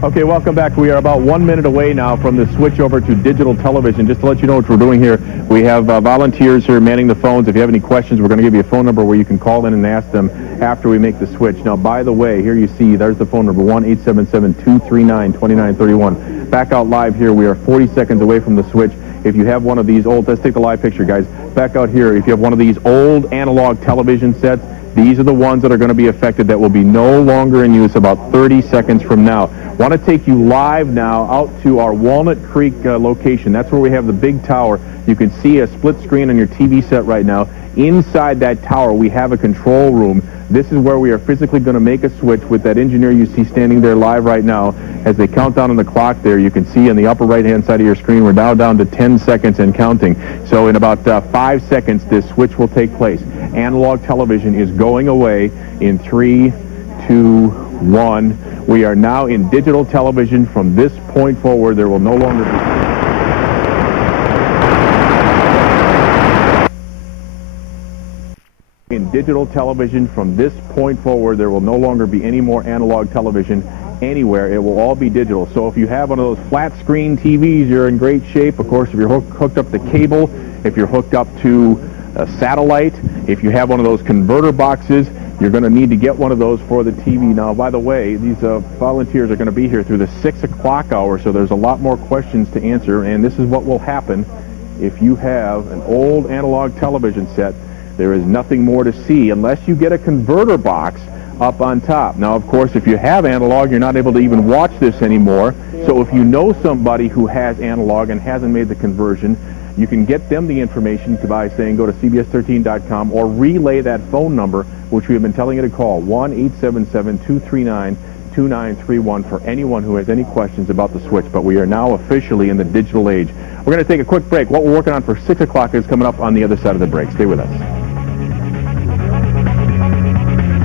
Okay, welcome back. We are about 1 minute away now from the switch over to digital television. Just to let you know what we're doing here, we have volunteers here manning the phones. If you have any questions, we're going to give you a phone number where you can call in and ask them after we make the switch. Now, by the way, here you see, there's the phone number, 1-877-239-2931. Back out live here, we are 40 seconds away from the switch. If you have one of these old, let's take the live picture, guys. Back out here, if you have one of these old analog television sets, these are the ones that are going to be affected that will be no longer in use about 30 seconds from now. Want to take you live now out to our Walnut Creek location. That's where we have the big tower. You can see a split screen on your TV set right now. Inside that tower, we have a control room. This is where we are physically going to make a switch with that engineer you see standing there live right now. As they count down on the clock there, you can see on the upper right-hand side of your screen, we're now down to 10 seconds and counting. So in about 5 seconds, this switch will take place. Analog television is going away in 3, 2, 1. We are now in digital television. From this point forward, there will no longer be... In digital television, from this point forward, there will no longer be any more analog television anywhere. It will all be digital. So if you have one of those flat screen TVs, you're in great shape. Of course, if you're hooked up to cable, if you're hooked up to a satellite, if you have one of those converter boxes, you're going to need to get one of those for the TV. Now, by the way, these volunteers are going to be here through the 6 o'clock hour, so there's a lot more questions to answer, and this is what will happen if you have an old analog television set. There is nothing more to see unless you get a converter box up on top. Now, of course, if you have analog, you're not able to even watch this anymore. So if you know somebody who has analog and hasn't made the conversion, you can get them the information by saying go to CBS13.com or relay that phone number, which we have been telling you to call, 1-877-239-2931 for anyone who has any questions about the switch. But we are now officially in the digital age. We're going to take a quick break. What we're working on for 6 o'clock is coming up on the other side of the break. Stay with us.